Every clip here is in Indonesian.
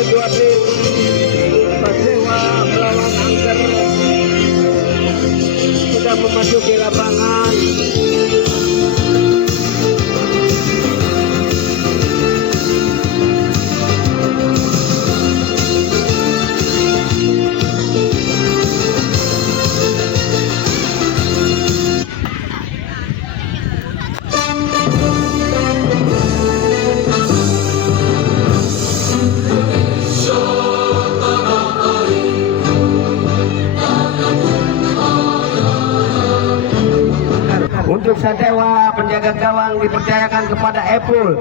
kedua tim Sadewa melawan Angker sudah memasuki lapangan. Untuk Sadewa, penjaga gawang dipercayakan kepada Epul.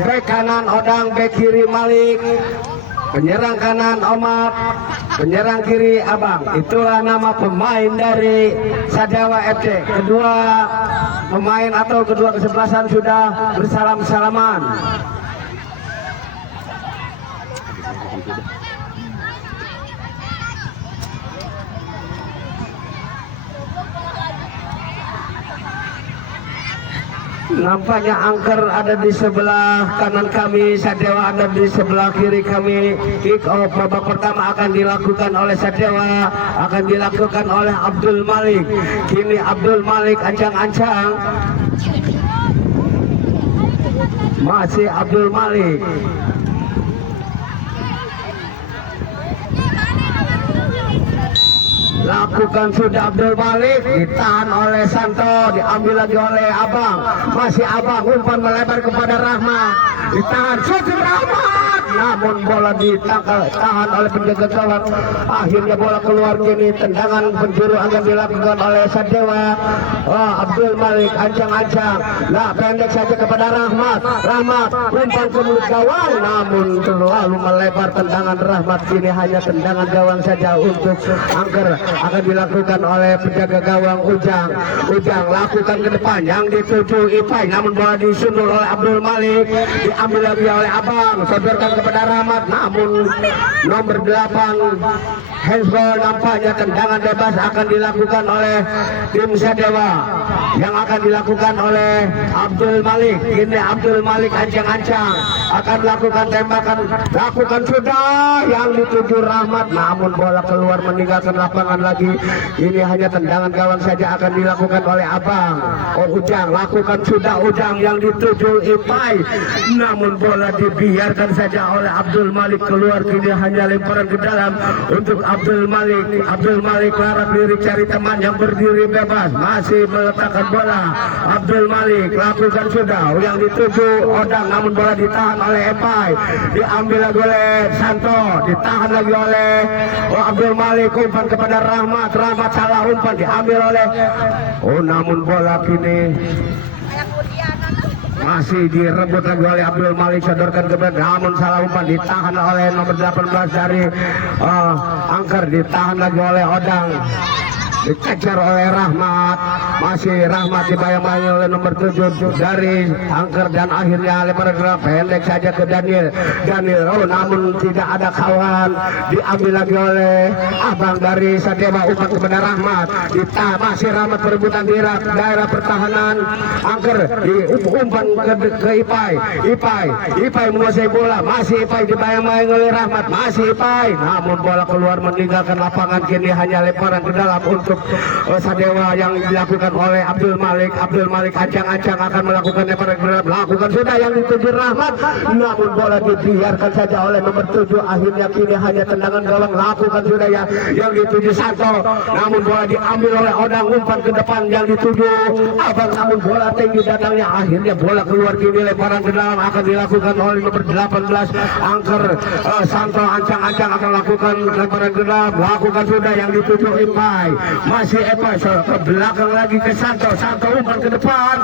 Bek kanan Odang, bek kiri Malik, penyerang kanan Omar, penyerang kiri Abang. Itulah nama pemain dari Sadewa FC. Kedua pemain atau kedua kesebelasan sudah bersalam-salaman. Nampaknya Angker ada di sebelah kanan kami, Sadewa ada di sebelah kiri kami. Kick off babak pertama akan dilakukan oleh Sadewa, akan dilakukan oleh Abdul Malik. Kini Abdul Malik ancang-ancang, masih Abdul Malik. Lakukan sudah Abdul Malik, ditahan oleh Santo, diambil lagi oleh Abang, masih Abang, umpan melebar kepada Rahmat, ditahan Suci Rahmat, namun bola ditahan oleh penjaga gawang. Akhirnya bola keluar. Kini tendangan penjuru akan dilakukan oleh Sadewa. Abdul Malik ancang-ancang, nah pendek saja kepada Rahmat, umpan ke mulut gawang, namun terlalu melebar tendangan Rahmat. Kini hanya tendangan gawang saja untuk Angker. Akan dilakukan oleh penjaga gawang Ujang lakukan ke depan yang dituju Ipai, namun bola disundul oleh Abdul Malik, diambil lagi oleh Abang, sodorkan kepada Rahmat, namun nomor 8 handsball. Nampaknya tendangan bebas akan dilakukan oleh tim Sadewa, yang akan dilakukan oleh Abdul Malik. Ini Abdul Malik ancang-ancang akan lakukan tembakan, lakukan sudah yang dituju Rahmat, namun bola keluar meninggalkan lapangan lagi. Ini hanya tendangan gawang saja akan dilakukan oleh Abang. Ujang lakukan sudah, Ujang yang dituju Ipai, namun bola dibiarkan saja oleh Abdul Malik keluar. Kini hanya lemparan ke dalam untuk Abdul Malik larak diri cari teman yang berdiri bebas, masih meletakkan bola. Abdul Malik lakukan sudah yang dituju Odang, namun bola ditahan oleh Ipai, diambil lagi oleh Santo, ditahan lagi oleh Abdul Malik, umpan kepada Rahmat salah umpan, diambil oleh namun bola kini masih direbut lagi oleh Abdul Malik, sodorkan kepada, namun salah umpan, ditahan oleh nomor 18 dari Angker, ditahan lagi oleh Odang, dikejar oleh Rahmat, masih Rahmat dibayang-bayang oleh nomor 7 dari Angker, dan akhirnya lemparan pendek saja ke Daniel, namun tidak ada kawan, diambil lagi oleh Abang dari Sadewa, umpan kepada Rahmat, masih Rahmat perebutan daerah pertahanan Angker, umpan ke Ipai menguasai bola, masih Ipai dibayang-bayang oleh Rahmat, masih Ipai, namun bola keluar meninggalkan lapangan. Kini hanya lemparan ke dalam untuk Sadewa yang dilakukan oleh Abdul Malik ancang-ancang akan melakukan lemparan ke dalam, lakukan sudah yang dituju Rahmat, namun bola dibiarkan saja oleh nomor 7. Akhirnya kini hanya tendangan gawang, lakukan sudah yang dituju Santo, namun bola diambil oleh Odang, umpan ke depan yang dituju Abang, namun bola tinggi datangnya. Akhirnya bola keluar. Kini lemparan ke dalam akan dilakukan oleh nomor 18 Angker. Santo ancang-ancang akan lakukan lemparan ke dalam, lakukan sudah yang dituju Ipai, masih Ipai ke belakang lagi ke Santo, umpan ke depan,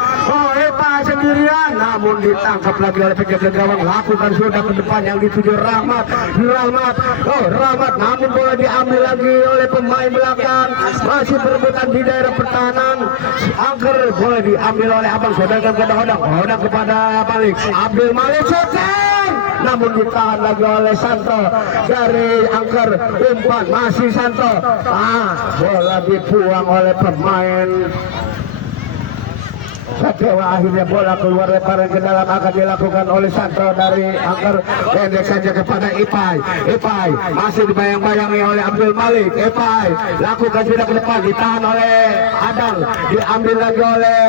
Ipai sendirian, namun ditangkap lagi oleh penjaga gawang, lakukan sudah ke depan yang dituju Rahmat, namun bola diambil lagi oleh pemain belakang, masih berebutan di daerah pertahanan Angker, bola diambil oleh Abang, sodorkan kepada Odang kepada Malik, Abdul Malik shooting, namun ditahan lagi oleh Santo dari Angker, umpan masih Santo, bola dibuang oleh pemain Sadewa. Akhirnya bola keluar lemparan ke dalam akan dilakukan oleh Santo dari angker pendek saja kepada Ipai. Ipai masih dibayang-bayangi oleh Abdul Malik. Ipai lakukan sudah ke depan, ditahan oleh Adang, diambil lagi oleh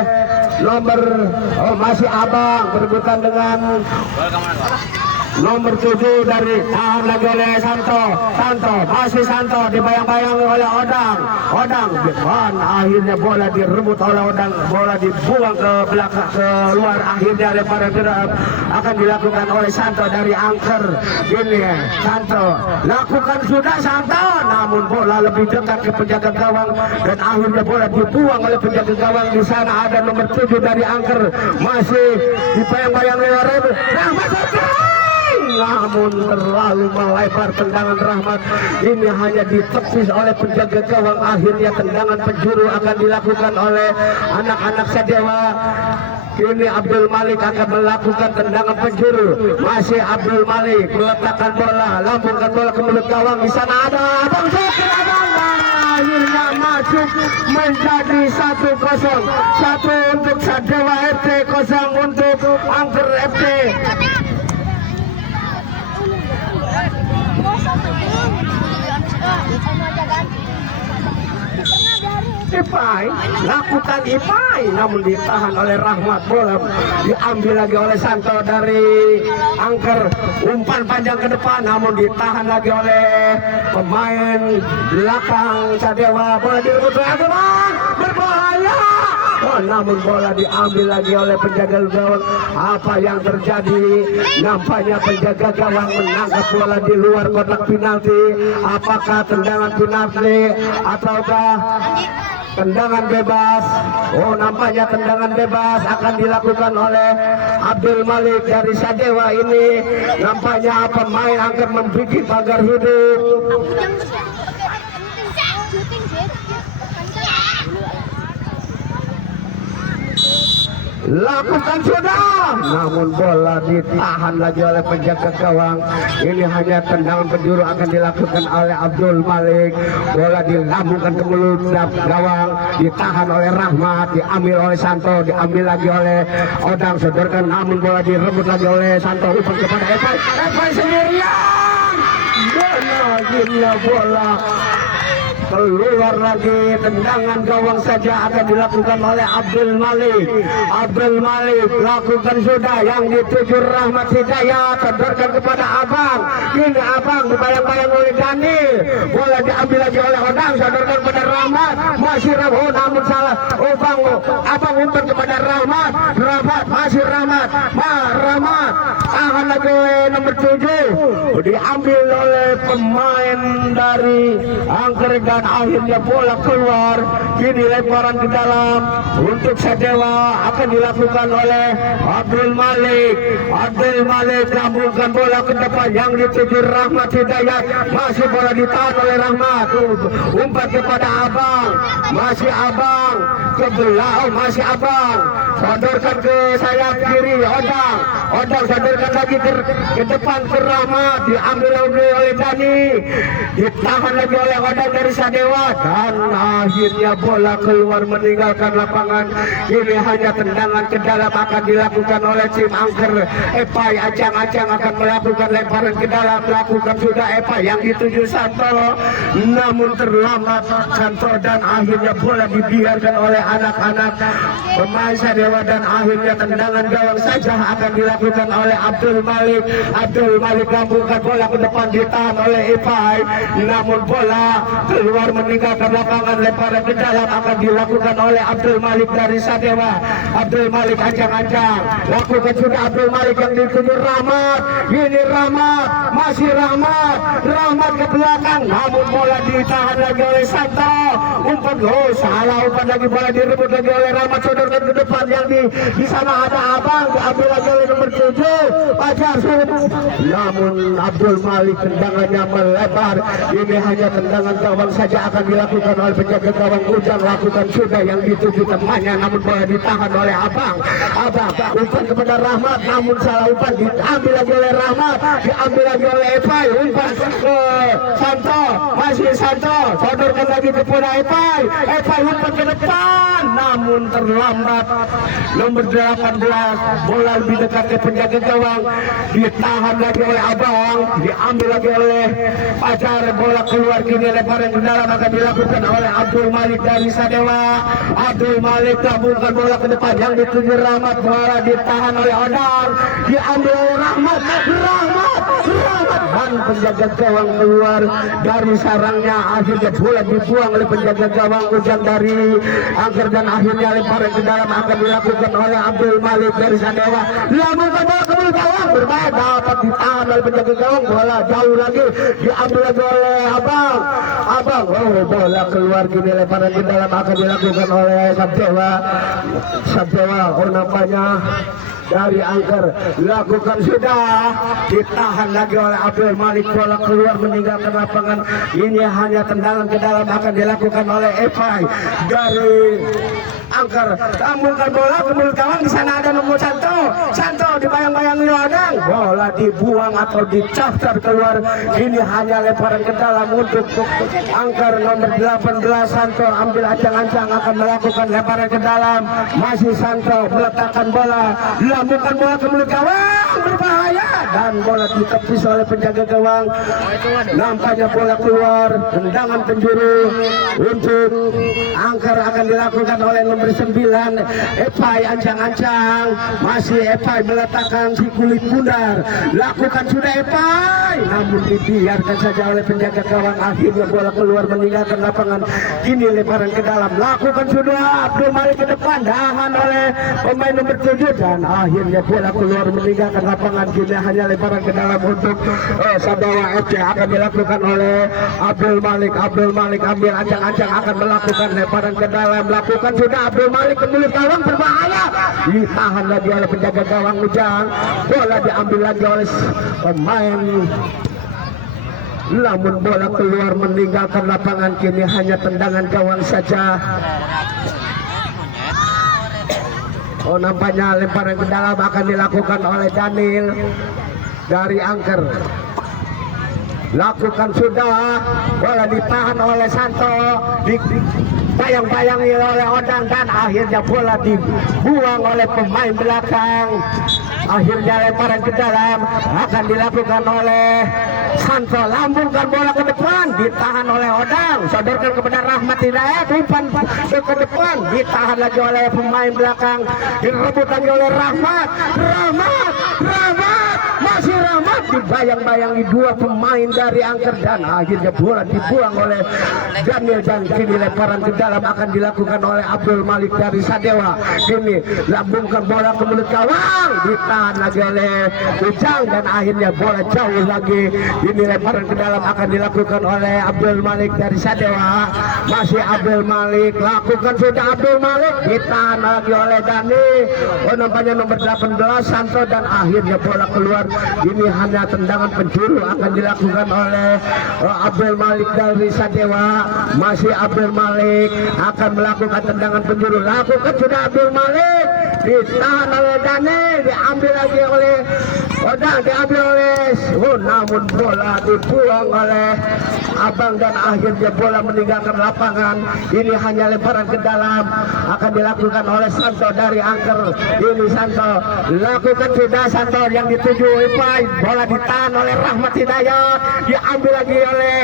nomor masih Abang berebutan dengan nomor 7 dari tahan lagi oleh Santo. Masih Santo dibayang-bayangi oleh Odang. Dan akhirnya bola direbut oleh Odang, bola dibuang ke belakang keluar. Akhirnya lemparan gerak akan dilakukan oleh Santo dari angker. Ini Santo lakukan sudah Santo, namun bola lebih dekat ke penjaga gawang dan akhirnya bola dibuang oleh penjaga gawang. Di sana ada nomor 7 dari angker, masih dibayang-bayangi oleh Rahmat Santo, namun terlalu melebar tendangan Rahmat. Ini hanya ditepis oleh penjaga gawang. Akhirnya tendangan penjuru akan dilakukan oleh anak-anak Sadewa. Kini Abdul Malik akan melakukan tendangan penjuru. Masih Abdul Malik meletakkan bola, lambungkan bola ke mulut gawang. Di sana ada Abang Sokir. Akhirnya masuk menjadi 1-0. 1 untuk Sadewa FC, 0 untuk Angker FC. Ipai lakukan Ipai, namun ditahan oleh Rahmat. Bola diambil lagi oleh Santo dari angker, umpan panjang ke depan, namun ditahan lagi oleh pemain belakang Sadewa. Bola direbut lagi, berbahaya. Namun bola diambil lagi oleh penjaga gawang. Apa yang terjadi? Nampaknya penjaga gawang menangkap bola di luar kotak penalti. Apakah tendangan penalti ataukah tendangan bebas? Nampaknya tendangan bebas akan dilakukan oleh Abdul Malik dari Sadewa. Ini nampaknya pemain akan membuat pagar hidup. Lakukan sudah, namun bola ditahan lagi oleh penjaga gawang. Ini hanya tendangan penjuru akan dilakukan oleh Abdul Malik. Bola dilambungkan ke mulut gawang, ditahan oleh Rahmat, diambil oleh Santo, diambil lagi oleh Odang, sodorkan, namun bola direbut lagi oleh Santo. Umpan kepada Epai sendirian. Dan akhirnya bola keluar lagi. Tendangan gawang saja akan dilakukan oleh Abdul Malik. Abdul Malik lakukan sudah, yang dituju Rahmat Hidayat, sodorkan kepada Abang. Ini Abang dibayang-bayang oleh Daniel. Bola diambil lagi oleh Odang, sodorkan kepada Rahmat. Masih Rahmat, namun salah. Abang umpan kepada Rahmat. Masih Rahmat. Rahmat tahan lagi oleh nomor 7, diambil oleh pemain dari angker dan akhirnya bola keluar. Kini lemparan ke dalam untuk Sadewa akan dilakukan oleh Abdul Malik. Abdul Malik lambungkan bola ke depan, yang dituju Rahmat Hidayat. Masih bola ditahan oleh Rahmat. Umpan kepada Abang. Masih Abang ke belakang. Masih Abang sodorkan ke sayap kiri Odang. Sodorkan lagi ke depan ke Rahmat. Diambil oleh Dani. Ditahan lagi oleh Odang dari Sadewa. Dan akhirnya bola keluar meninggalkan lapangan. Ini hanya tendangan ke dalam akan dilakukan oleh tim angker. Epai acang-acang akan melakukan lemparan ke dalam. Melakukan sudah Epai, yang dituju Santo, namun terlambat Santo, dan akhirnya bola dibiarkan oleh anak-anak pemain Sadewa. Dan akhirnya tendangan gawang saja akan dilakukan oleh Abdul Malik. Abdul Malik lambungkan bola ke depan, ditahan oleh Epai, namun bola keluar meninggalkan lapangan. Lemparan ke dalam akan dilakukan oleh Abdul Malik dari Sadewa. Abdul Malik ancang-ancang lakukan sudah. Abdul Malik yang dituju Rahmat. Ini Rahmat, masih Rahmat ke belakang, namun bola ditahan lagi oleh Santo. Umpan salah, umpan lagi, bola direbut lagi oleh Rahmat, sodorkan ke depan. Yang di sana ada Abang, diambil lagi oleh nomor 7 Fajar. Namun Abdul Malik tendangannya melebar. Ini hanya tendangan gawang saja akan dilakukan oleh penjaga gawang. Ujang lakukan sudah, yang dituju temannya, namun bola ditahan oleh Abang. Umpan kepada Rahmat, namun salah umpan, diambil lagi oleh Rahmat, diambil lagi oleh Epai. Umpan ke Santo, masih Santo. Santo, sodorkan lagi kepada Epai. Epai umpan ke depan, namun terlambat. Nomor 18, bola lebih dekat ke penjaga gawang, ditahan lagi oleh Abang, diambil lagi oleh Pajar. Bola keluar kini, lemparan ke dalam akan dilakukan oleh Abdul Malik dari Sadewa. Abdul Malik tabungkan bola ke depan yang dituju Rahmat, bola ditahan oleh Odang, diambil oleh Rahmat dan penjaga gawang keluar dari sarangnya. Akhirnya bola dibuang oleh penjaga gawang Ujang dari Angker dan akhirnya lemparan ke dalam akan dilakukan oleh Abdul Malik dari Sadewa. Dilakukan bola ke gawang, berbahaya, dapat ditahan oleh penjaga gawang. Bola jauh lagi diambil lagi oleh Abang. Oh, bola keluar kini, lemparan ke dalam akan dilakukan oleh Sabdewa. Oh, nampaknya dari Angker lakukan sudah, ditahan lagi oleh Abdul Malik. Bola keluar meninggalkan lapangan. Ini hanya tendangan ke dalam akan dilakukan oleh Epai dari Angker. Tambungkan bola ke mulut gawang, di sana ada nomor Santo dibayang-bayangi Odang. Bola dibuang atau dicaftar keluar. Ini hanya lemparan ke dalam untuk Angker. Nomor 18 Santo ambil ancang-ancang akan melakukan lemparan ke dalam. Masih Santo meletakkan bola, lambungkan bola ke mulut gawang, berbahaya dan bola ditepis oleh penjaga gawang. Nampaknya bola keluar, tendangan penjuru untuk Angker akan dilakukan oleh nomor 9 Epai. Ancang-ancang masih Epai meletakkan si kulit bundar, lakukan sudah Epai, namun dibiarkan saja oleh penjaga gawang. Akhirnya bola keluar meninggalkan lapangan. Kini lemparan ke dalam, lakukan sudah Abdul Malik ke depan, dahan oleh pemain nomor 7 dan akhirnya bola keluar meninggalkan lapangan. Kini hanya lemparan ke dalam untuk Sadewa FC akan dilakukan oleh Abdul Malik. Abdul Malik ambil ancang-ancang akan melakukan lemparan ke dalam, lakukan sudah Abdul Malik ke mulut gawang, berbahaya, ditahan lagi oleh penjaga gawang Ujang. Bola diambil lagi oleh pemain, namun bola keluar meninggalkan lapangan. Kini hanya tendangan gawang saja. Oh, nampaknya lemparan ke dalam akan dilakukan oleh Daniel dari Angker. Lakukan sudah, bola ditahan oleh Santo, bayang-bayangi oleh Odang dan akhirnya bola dibuang oleh pemain belakang. Akhirnya lemparan ke dalam akan dilakukan oleh Santo, lambungkan bola ke depan, ditahan oleh Odang, sodorkan kepada Rahmat Hidayat, umpan ke depan, ditahan lagi oleh pemain belakang, direbut lagi oleh Rahmat, masih Rahmat, dibayang-bayangi dua pemain dari Angker dan akhirnya bola dibuang oleh Daniel dan kini lemparan ke dalam akan dilakukan oleh Abdul Malik dari Sadewa. Kini lambungkan bola ke mulut gawang, ditahan lagi oleh Ujang dan akhirnya bola jauh lagi. Ini lemparan ke dalam akan dilakukan oleh Abdul Malik dari Sadewa. Masih Abdul Malik, lakukan sudah Abdul Malik, ditahan lagi oleh Dani. Oh, nampaknya nomor 18 Santo dan akhirnya bola keluar. Ini hanya tendangan penjuru akan dilakukan oleh Abdul Malik dari Sadewa. Masih Abdul Malik akan melakukan tendangan penjuru, lakukan sudah Abdul Malik, ditahan oleh Dani, diambil lagi oleh Odang, diambil oleh namun bola dibuang oleh Abang dan akhirnya bola meninggalkan lapangan. Ini hanya lemparan ke dalam akan dilakukan oleh Santo dari Angker. Ini Santo, lakukan sudah Santo yang dituju Epai, bola ditahan oleh Rahmat Hidayat, diambil lagi oleh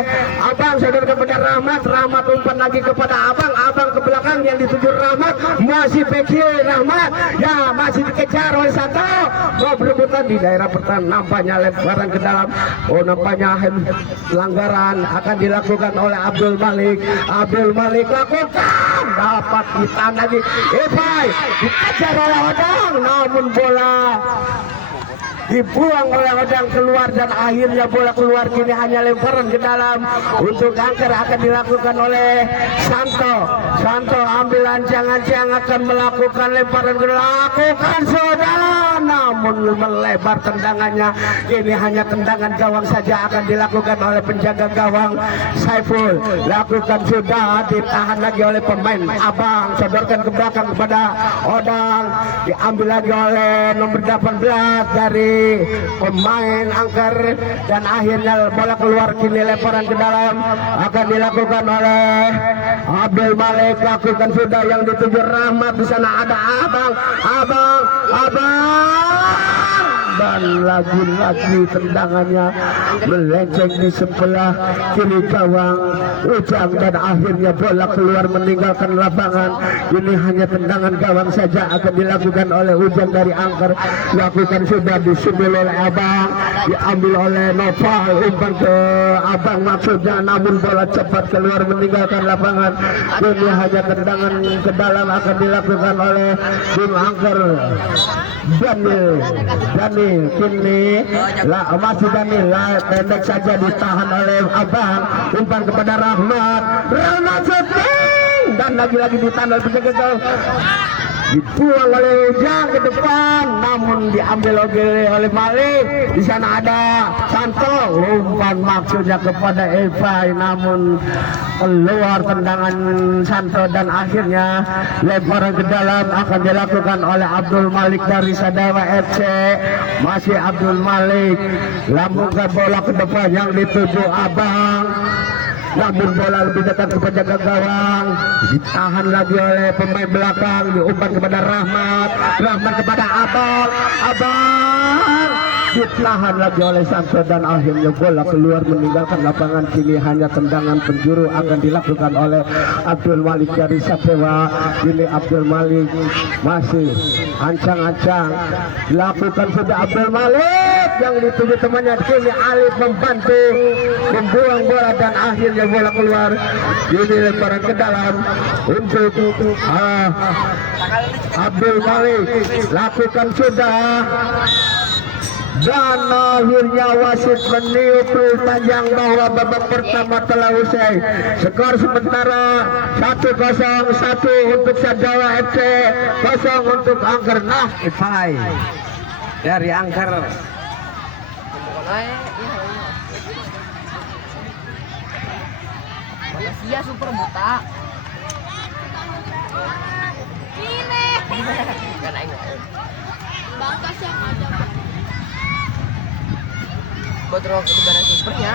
Abang, saudara kepada Rahmat umpan lagi kepada Abang ke belakang yang dituju Rahmat, masih PK Rahmat, ya masih dikejar oleh Santo, mau berebutan di daerah pertahanan. Nampaknya lemparan ke dalam, oh nampaknya pelanggaran akan dilakukan oleh Abdul Malik. Abdul Malik lakukan, dapat ditahan lagi Epai, dikejar oleh Odang, namun bola dibuang oleh Odang keluar dan akhirnya bola keluar. Kini hanya lemparan ke dalam untuk Angker akan dilakukan oleh Santo ambil ancang-ancang akan melakukan lemparan ke dalam, lakukan saudara, namun melebar tendangannya. Ini hanya tendangan gawang saja akan dilakukan oleh penjaga gawang Saiful. Lakukan sudah, ditahan lagi oleh pemain Abang, sodorkan ke belakang kepada Odang, diambil lagi oleh nomor 18 dari pemain Angker, dan akhirnya bola keluar. Kini lemparan ke dalam akan dilakukan oleh Abdul Malik. Lakukan sudah, yang dituju Rahmat. Di sana ada Abang, dan lagi-lagi tendangannya melenceng di sebelah kiri gawang Ujang, dan akhirnya bola keluar meninggalkan lapangan. Ini hanya tendangan gawang saja akan dilakukan oleh Ujang dari Angker. Lakukan sudah, disembil oleh Abang, diambil oleh Noval, umpan ke Abang maksudnya, namun bola cepat keluar meninggalkan lapangan. Ini hanya tendangan ke dalam akan dilakukan oleh tim Angker. Daniel kini masih Daniel, pendek saja, ditahan oleh Abang, umpan kepada Rahmat shooting, dan lagi-lagi ditahan oleh penjaga gawang, dibuang oleh Ujang ke depan, namun diambil oleh Malik. Di sana ada Santo, umpan maksudnya kepada Evai, namun keluar tendangan Santo, dan akhirnya lemparan ke dalam akan dilakukan oleh Abdul Malik dari Sadawa FC. Masih Abdul Malik, lambungkan bola ke depan yang dituju Abang, namun bola lebih dekat ke penjaga gawang, ditahan lagi oleh pemain belakang, diumpan kepada Rahmat kepada Abang, ditahan lagi oleh Santo, dan akhirnya bola keluar meninggalkan lapangan. Kini hanya tendangan penjuru akan dilakukan oleh Abdul Malik dari Satewa. Kini Abdul Malik masih ancang-ancang, dilakukan sudah Abdul Malik, yang dituju temannya. Kini Alif membantu membuang bola, dan akhirnya bola keluar. Ini lemparan ke dalam untuk Abdul Malik, lakukan sudah, dan akhirnya wasit meniup panjang bahwa babak pertama telah usai. Skor sementara 1-0, 1 untuk Sadawa FC, 0 untuk Angker. Nah, Ifai dari Angker. Malaysia super buta. Ini. Bangkas yang ada. Botrok negara supernya.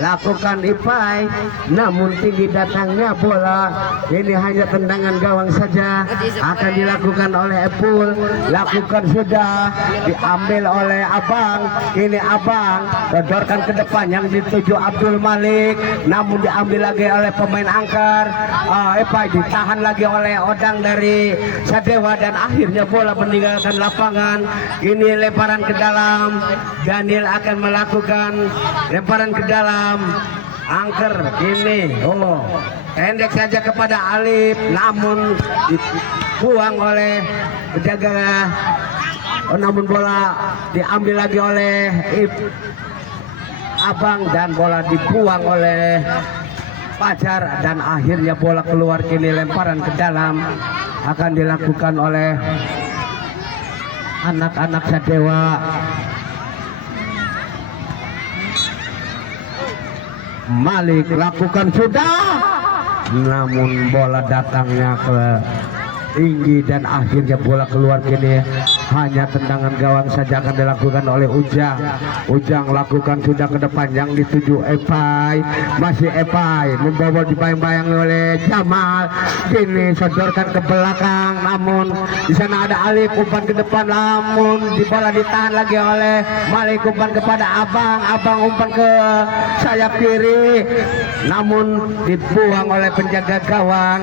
Lakukan Ipai, namun tinggi datangnya bola. Ini hanya tendangan gawang saja akan dilakukan oleh Epul. Lakukan sudah, diambil oleh Abang. Ini Abang sodorkan ke depan yang dituju Abdul Malik, namun diambil lagi oleh pemain Angker. Ipai ditahan lagi oleh Odang dari Sadewa, dan akhirnya bola meninggalkan lapangan. Ini lemparan ke dalam, Daniel akan melakukan lemparan ke dalam. Angker ini pendek saja kepada Alif, namun dibuang oleh penjaga, namun bola diambil lagi oleh Abang, dan bola dibuang oleh Fajar, dan akhirnya bola keluar. Kini lemparan ke dalam akan dilakukan oleh anak-anak Sadewa. Malik lakukan sudah, namun bola datangnya ke tinggi, dan akhirnya bola keluar. Kini hanya tendangan gawang saja akan dilakukan oleh Ujang lakukan sudah ke depan yang dituju Epai, masih Epai membawa dibayang-bayangi oleh Jamal. Kini sodorkan ke belakang, namun di sana ada Alif, umpan ke depan, namun di bola ditahan lagi oleh Malik, umpan kepada Abang umpan ke sayap kiri, namun dibuang oleh penjaga gawang,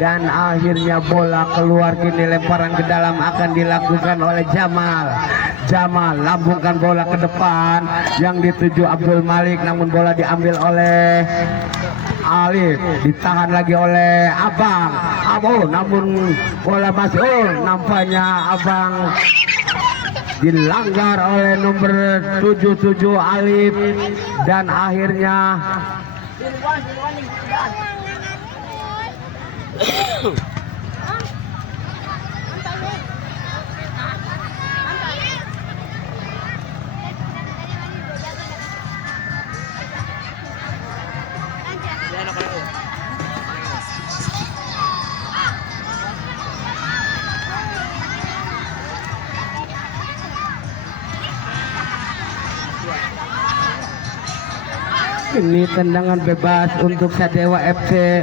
dan akhirnya bola keluar. Kini lemparan ke dalam akan dilakukan oleh Jamal lambungkan bola ke depan yang dituju Abdul Malik, namun bola diambil oleh Alif, ditahan lagi oleh Abang, namun bola masih nampaknya Abang dilanggar oleh nomor 77 Alif, dan akhirnya Ini tendangan bebas untuk Sadewa FC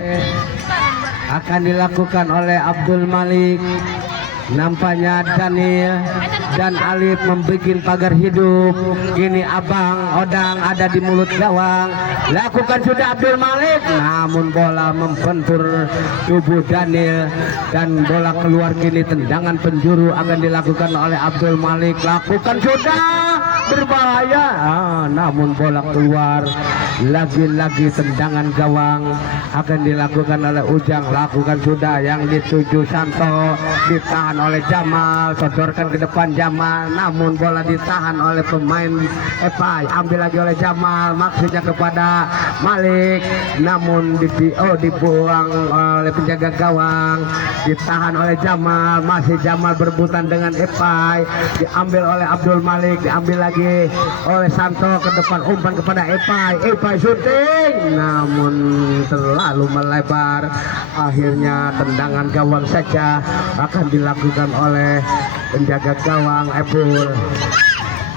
akan dilakukan oleh Abdul Malik. Nampaknya Daniel dan Alif membuat pagar hidup. Kini Abang Odang ada di mulut gawang. Lakukan sudah Abdul Malik, namun bola membentur tubuh Daniel dan bola keluar. Kini tendangan penjuru akan dilakukan oleh Abdul Malik. Lakukan sudah, berbahaya, namun bola keluar. Lagi-lagi tendangan gawang akan dilakukan oleh Ujang. Lakukan sudah, yang dituju Santo, ditahan oleh Jamal, sodorkan ke depan Jamal, namun bola ditahan oleh pemain Epai. Ambil lagi oleh Jamal, maksudnya kepada Malik, namun dibuang oleh penjaga gawang. Ditahan oleh Jamal, masih Jamal berebutan dengan Epai. Diambil oleh Abdul Malik, diambil lagi oleh Santo ke depan, umpan kepada Epai. Epai syuting, namun terlalu melebar. Akhirnya tendangan gawang saja akan dilakukan oleh penjaga gawang Epul.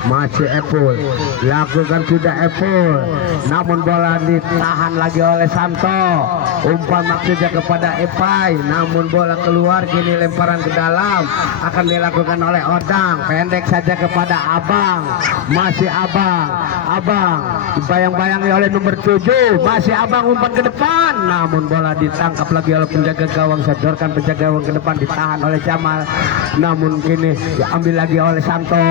Masih Epul, lakukan sudah Epul, namun bola ditahan lagi oleh Santo. Umpan maksudnya kepada Epai, namun bola keluar. Kini lemparan ke dalam akan dilakukan oleh Odang, pendek saja kepada Abang. Masih Abang dibayang-bayangi oleh nomor 7. Masih Abang, umpan ke depan, namun bola ditangkap lagi oleh penjaga gawang. Sodorkan penjaga gawang ke depan, ditahan oleh Jamal, namun kini diambil lagi oleh Santo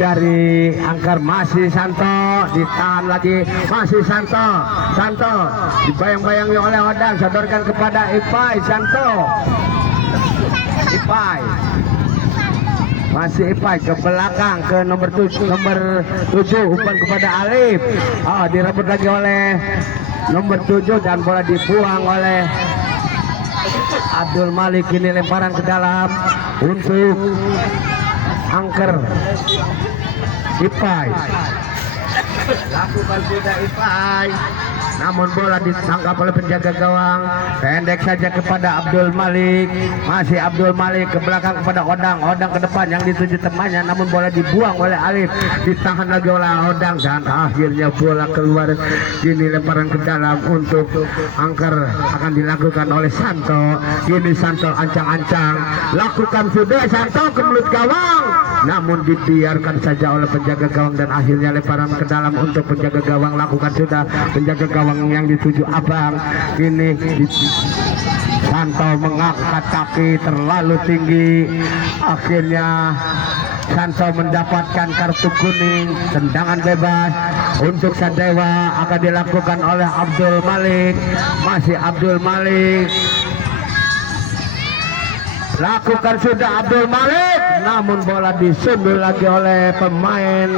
dari angkar. Masih Santo, ditahan lagi, masih Santo dibayang-bayangi oleh Odang. Sodorkan kepada Ipai. Santo, Ipai, masih Ipai ke belakang ke nomor 7, umpan kepada Alif. Direbut lagi oleh nomor 7 dan bola dibuang oleh Abdul Malik. Ini lemparan ke dalam untuk angker Ipai. Lakukan sudah Ipai, namun bola ditangkap oleh penjaga gawang. Pendek saja kepada Abdul Malik. Masih Abdul Malik ke belakang kepada Odang ke depan, yang dituju temannya, namun bola dibuang oleh Alif. Ditahan lagi oleh Odang dan akhirnya bola keluar. Kini lemparan ke dalam untuk angker akan dilakukan oleh Santo. Kini Santo ancang-ancang, lakukan sudah Santo ke mulut gawang, namun dibiarkan saja oleh penjaga gawang dan akhirnya lemparan ke dalam untuk penjaga gawang. Lakukan sudah penjaga gawang yang dituju Abang. Ini Santo mengangkat kaki terlalu tinggi. Akhirnya Santo mendapatkan kartu kuning. Tendangan bebas untuk Sadewa akan dilakukan oleh Abdul Malik. Masih Abdul Malik, lakukan sudah Abdul Malik, namun bola disundul lagi oleh pemain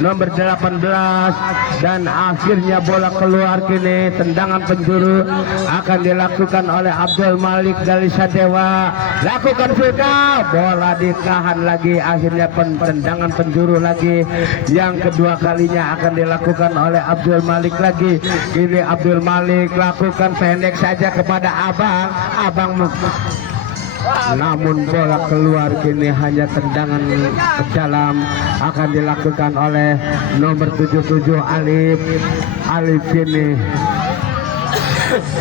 nomor 18 dan akhirnya bola keluar. Kini tendangan penjuru akan dilakukan oleh Abdul Malik dari Sadewa. Lakukan sudah, bola ditahan lagi. Akhirnya tendangan penjuru lagi yang kedua kalinya akan dilakukan oleh Abdul Malik lagi. Kini Abdul Malik lakukan pendek saja kepada Abang, namun bola keluar. Kini hanya tendangan ke dalam akan dilakukan oleh nomor 77 Alif. Kini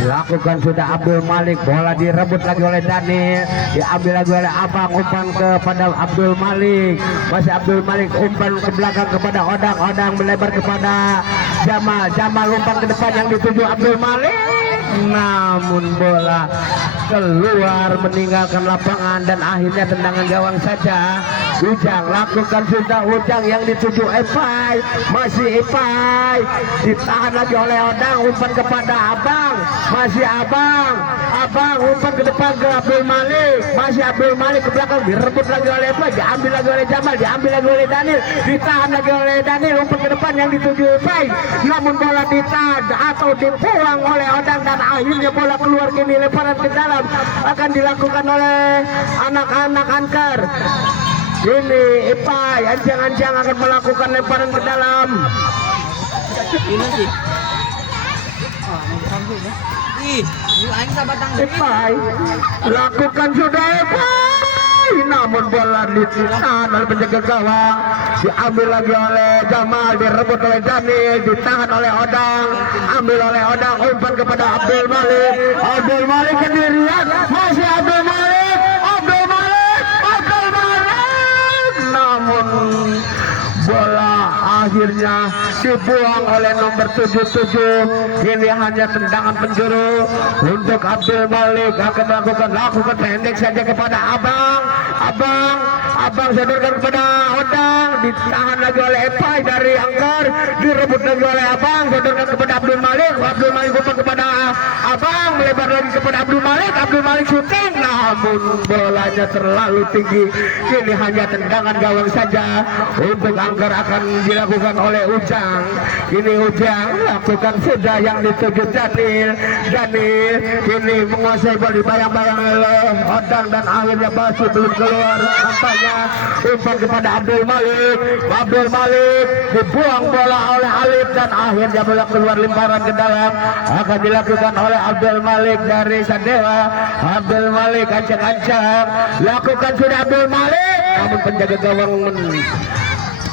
lakukan sudah Abdul Malik, bola direbut lagi oleh Daniel, diambil lagi oleh Abang, umpan kepada Abdul Malik. Masih Abdul Malik, umpan ke belakang kepada Odang melebar kepada Jamal umpan ke depan yang dituju Abdul Malik, namun bola keluar meninggalkan lapangan dan akhirnya tendangan gawang saja. Ujang, lakukan sudah Ujang yang dituju Epai. Masih Epai, ditahan lagi oleh Odang, umpan kepada Abang. Masih Abang, umpan ke depan ke Abdul Malik. Masih Abdul Malik ke belakang, direbut lagi oleh Epai, diambil lagi oleh Jamal, diambil lagi oleh Daniel, ditahan lagi oleh Daniel, umpan ke depan yang dituju Epai, namun bola ditahan atau dibuang oleh Odang dan akhirnya bola keluar. Kini lemparan ke dalam akan dilakukan oleh anak-anak angker. Ini Epai ancang-ancang akan melakukan lemparan ke dalam. Ini sih. Epai lakukan sudah Epai, namun bola ditahan oleh penjaga gawang. diambil lagi oleh Jamal, direbut oleh Daniel, ditahan oleh Odang, ambil oleh Odang, umpan kepada Abdul Malik. Abdul Malik sendirian, masih Abdul Malik, namun bola akhirnya dibuang oleh nomor 77. Ini hanya tendangan penjuru untuk Abdul Malik. Akan lakukan pendek saja kepada Abang sodorkan kepada Odang, ditahan lagi oleh Epai dari Angkar, direbut lagi oleh Abang, sodorkan kepada Abdul Malik umpan kepada Abang, melebar lagi kepada Abdul Malik syuting, namun bolanya terlalu tinggi. Ini hanya tendangan gawang saja untuk Angkar. Akan dilakukan oleh Ujang. Ini Ujang lakukan sudah yang dituju Daniel ini menguasai bola, bayang-bayang oleh Odang dan akhirnya masih belum keluar. Nampaknya umpan kepada Abdul Malik dibuang bola oleh Alif dan akhirnya bola keluar lemparan ke dalam. Akan dilakukan oleh Abdul Malik dari Sadewa. Abdul Malik ancang-ancang lakukan sudah Abdul Malik, namun penjaga gawang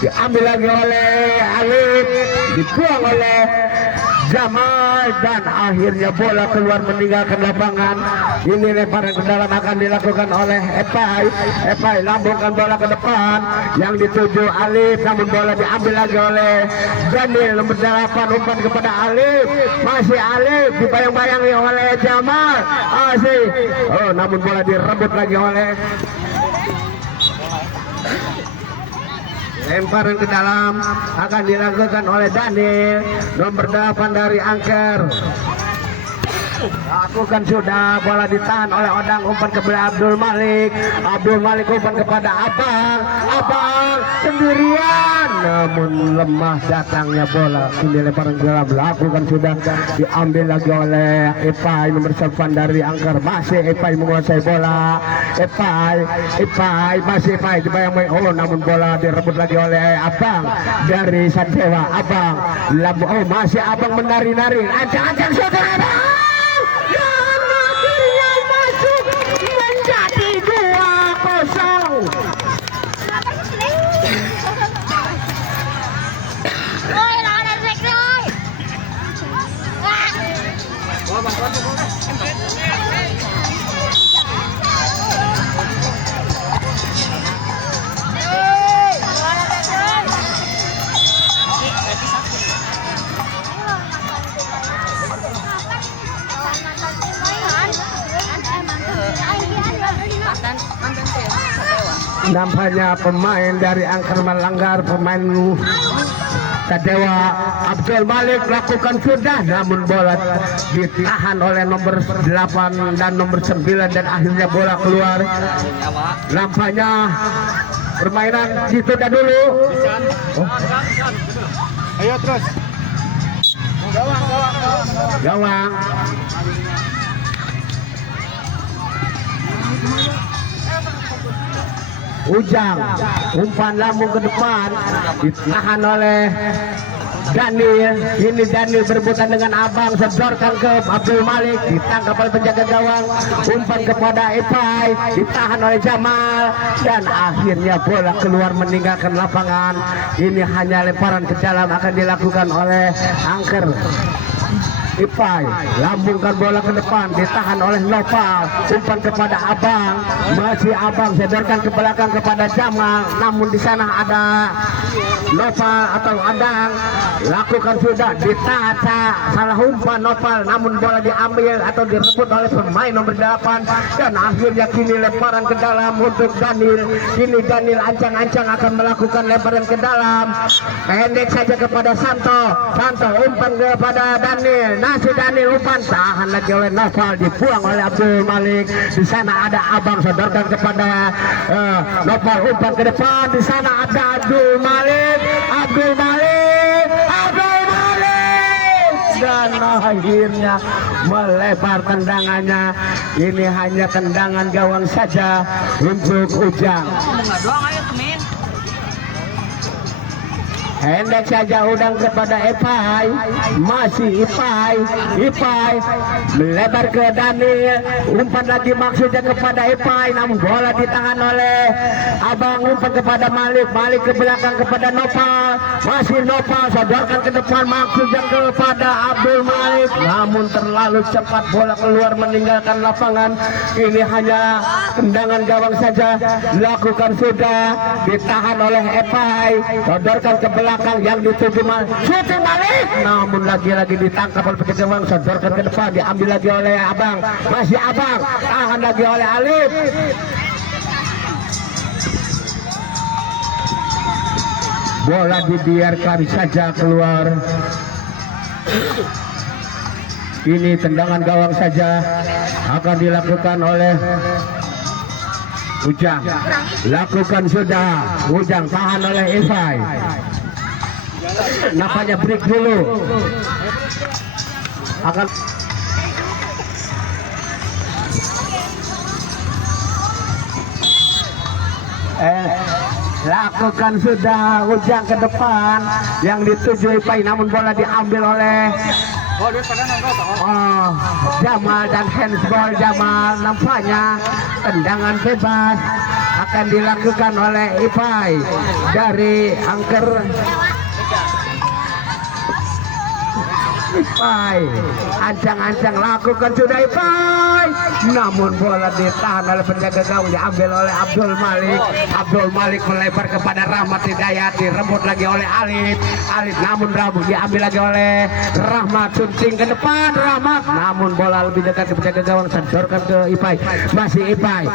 diambil lagi oleh Alif, dibuang oleh Jamal dan akhirnya bola keluar meninggalkan lapangan. Ini lemparan ke dalam akan dilakukan oleh Epai lambungkan bola ke depan yang dituju Alif, namun bola diambil lagi oleh Daniel nomor 8, umpan kepada Alif, masih Alif dibayang-bayangi oleh Jamal, namun bola direbut lagi oleh lemparan ke dalam akan dilakukan oleh Daniel nomor 8 dari Angker. Lakukan sudah, bola ditahan oleh Odang, umpan kepada Abdul Malik umpan kepada Abang sendirian, namun lemah datangnya bola. Ini lemparan ke dalam, lakukan sudah, diambil lagi oleh Epai nomor 9 dari Angker, masih Epai menguasai bola. Epai masih Epai dibayang-bayang, namun bola direbut lagi oleh Abang dari Sadewa. Masih Abang menari-nari, ancang-ancang saudara Abang. Nampaknya pemain dari Angker melanggar, pemain Sadewa. Abdul Malik lakukan sudah, namun bola ditahan oleh nomor 8 dan nomor 9 dan akhirnya bola keluar. Nampaknya permainan ditunda dulu. Ayo terus. Gawang. Ujang, umpan lambung ke depan, ditahan oleh Daniel. Ini Daniel berebutan dengan Abang, sedorkan ke Abdul Malik, ditangkap oleh penjaga gawang, umpan kepada Epai, ditahan oleh Jamal dan akhirnya bola keluar meninggalkan lapangan. Ini hanya lemparan ke dalam akan dilakukan oleh Angker. Epai lambungkan bola ke depan, ditahan oleh Nopal, umpan kepada Abang, masih Abang sedorkan ke belakang kepada Jamal, namun di sana ada Nopal atau Adang, lakukan sudah, ditahan, salah umpan Nopal, namun bola diambil atau direbut oleh pemain nomor 8 dan akhirnya kini lemparan ke dalam untuk Daniel. Kini Daniel ancang-ancang akan melakukan lemparan ke dalam, pendek saja kepada Santo umpan kepada Daniel. Nasi Daniel umpan, tahan lagi oleh Noval, dibuang oleh Abdul Malik. Di sana ada Abang, sodorkan kepada Noval, umpan ke depan. Di sana ada Abdul Malik, dan akhirnya melebar tendangannya. Ini hanya tendangan gawang saja untuk Ujang. Hendek saja udang kepada Epai, masih Ipai melebar ke Daniel, umpan lagi maksudnya kepada Epai, namun bola ditahan oleh Abang, umpan kepada Malik ke belakang kepada Nopal, masih Nopal sodorkan ke depan maksudnya kepada Abdul Malik, namun terlalu cepat bola keluar meninggalkan lapangan. Ini hanya tendangan gawang saja, lakukan sudah, ditahan oleh Epai, sodorkan ke belakang yang dituju shooting Malik, namun lagi-lagi ditangkap oleh penjaga gawang, sodorkan ke depan, diambil lagi oleh Abang, masih Abang, tahan lagi oleh Alif. Bola dibiarkan saja keluar. Ini tendangan gawang saja akan dilakukan oleh Ujang. Lakukan sudah, Ujang tahan oleh Ifai. Nampaknya break dulu. Akan lakukan sudah, Ujang ke depan yang dituju Ipai, namun bola diambil oleh Jamal dan handsball Jamal. Nampaknya tendangan bebas akan dilakukan oleh Ipai dari angker. Ipai ancang-ancang lakukan sudah Ipai, namun bola ditahan oleh penjaga gawang, diambil oleh Abdul Malik melebar kepada Rahmat Hidayat, direbut lagi oleh Alif namun diambil lagi oleh Rahmat, sunting ke depan Rahmat, namun bola lebih dekat ke penjaga gawang, sodorkan ke Ipai, masih Ipai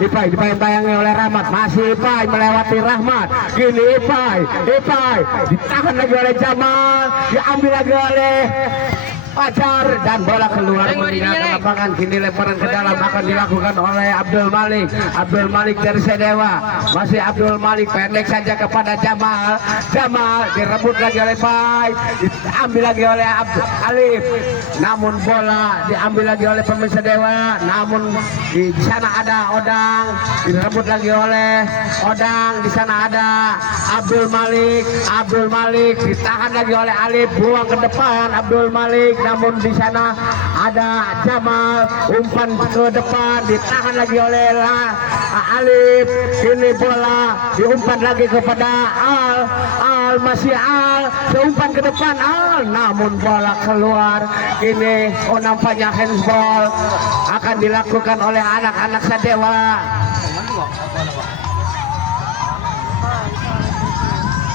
dibayang-bayangi oleh Rahmat, masih Ipai melewati Rahmat, kini Ipai ditahan lagi oleh Jamal, diambil lagi oleh Pacar, dan bola keluar meninggalkan lapangan. Kini lemparan ke dalam akan dilakukan oleh Abdul Malik dari Sedewa, masih Abdul Malik pendek saja kepada Jamal direbut lagi oleh Pai, diambil lagi oleh Alif, namun bola diambil lagi oleh pemain Sedewa, namun di sana ada Odang, direbut lagi oleh Odang, di sana ada Abdul Malik ditahan lagi oleh Alif, buang ke depan Abdul Malik, namun di sana ada Jamal, umpan ke depan ditahan lagi oleh Alif. Ini bola diumpan lagi kepada Al, masih Al, seumpan ke depan Al, namun bola keluar. Ini nampaknya handsball akan dilakukan oleh anak-anak Sadewa.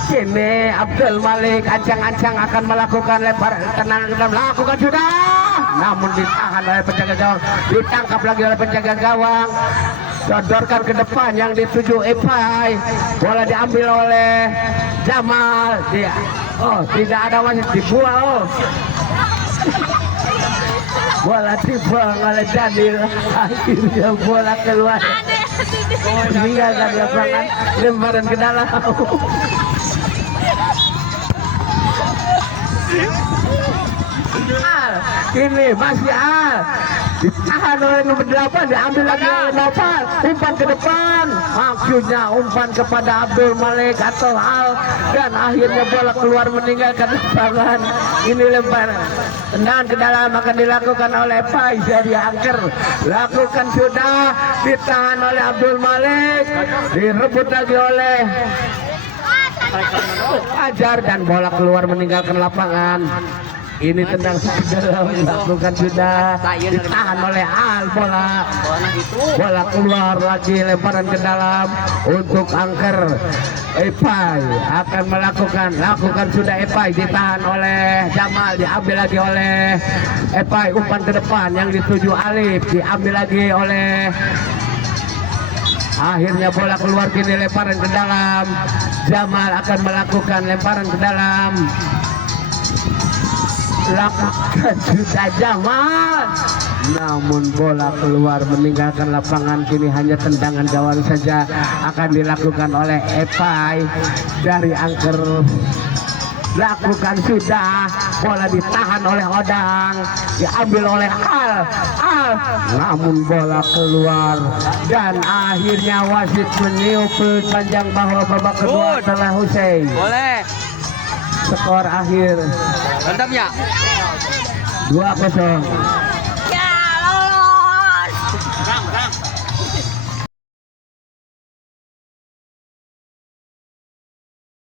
Kini Abdul Malik ancang-ancang akan melakukan lempar tendangan ke dalam, lakukan sudah, namun ditahan oleh penjaga gawang, ditangkap lagi oleh penjaga gawang, sodorkan ke depan yang dituju Epai, bola diambil oleh Jamal, tidak ada wasit, dibuang, bola dibuang oleh Daniel, akhirnya bola keluar, meninggalkan lapangan, lemparan ke dalam. Kini masih Al, ditahan oleh nomor 8, diambil lagi oleh Nopal, umpan ke depan, maksudnya umpan kepada Abdul Malik atau Al, dan akhirnya bola keluar meninggalkan lapangan. Ini lemparan tendangan ke dalam akan dilakukan oleh Pai dari angker, lakukan sudah, ditahan oleh Abdul Malik, direbut lagi oleh Ajar, dan bola keluar meninggalkan lapangan. Ini tendang dalam, lakukan sudah, ditahan oleh Al, bola keluar lagi, lemparan ke dalam untuk angker. Epai akan lakukan sudah, Epai ditahan oleh Jamal, diambil lagi oleh Epai, umpan ke depan yang dituju Alif, diambil lagi oleh, akhirnya bola keluar. Kini lemparan ke dalam, Jamal akan melakukan lemparan ke dalam, lakukan sudah Jamal, namun bola keluar meninggalkan lapangan. Kini hanya tendangan gawang saja akan dilakukan oleh Epai dari angker, lakukan sudah, bola ditahan oleh Odang, diambil oleh Al, namun bola keluar, dan akhirnya wasit meniup panjang bahwa babak kedua telah usai. Boleh. skor akhir Mantap ya. 2-0.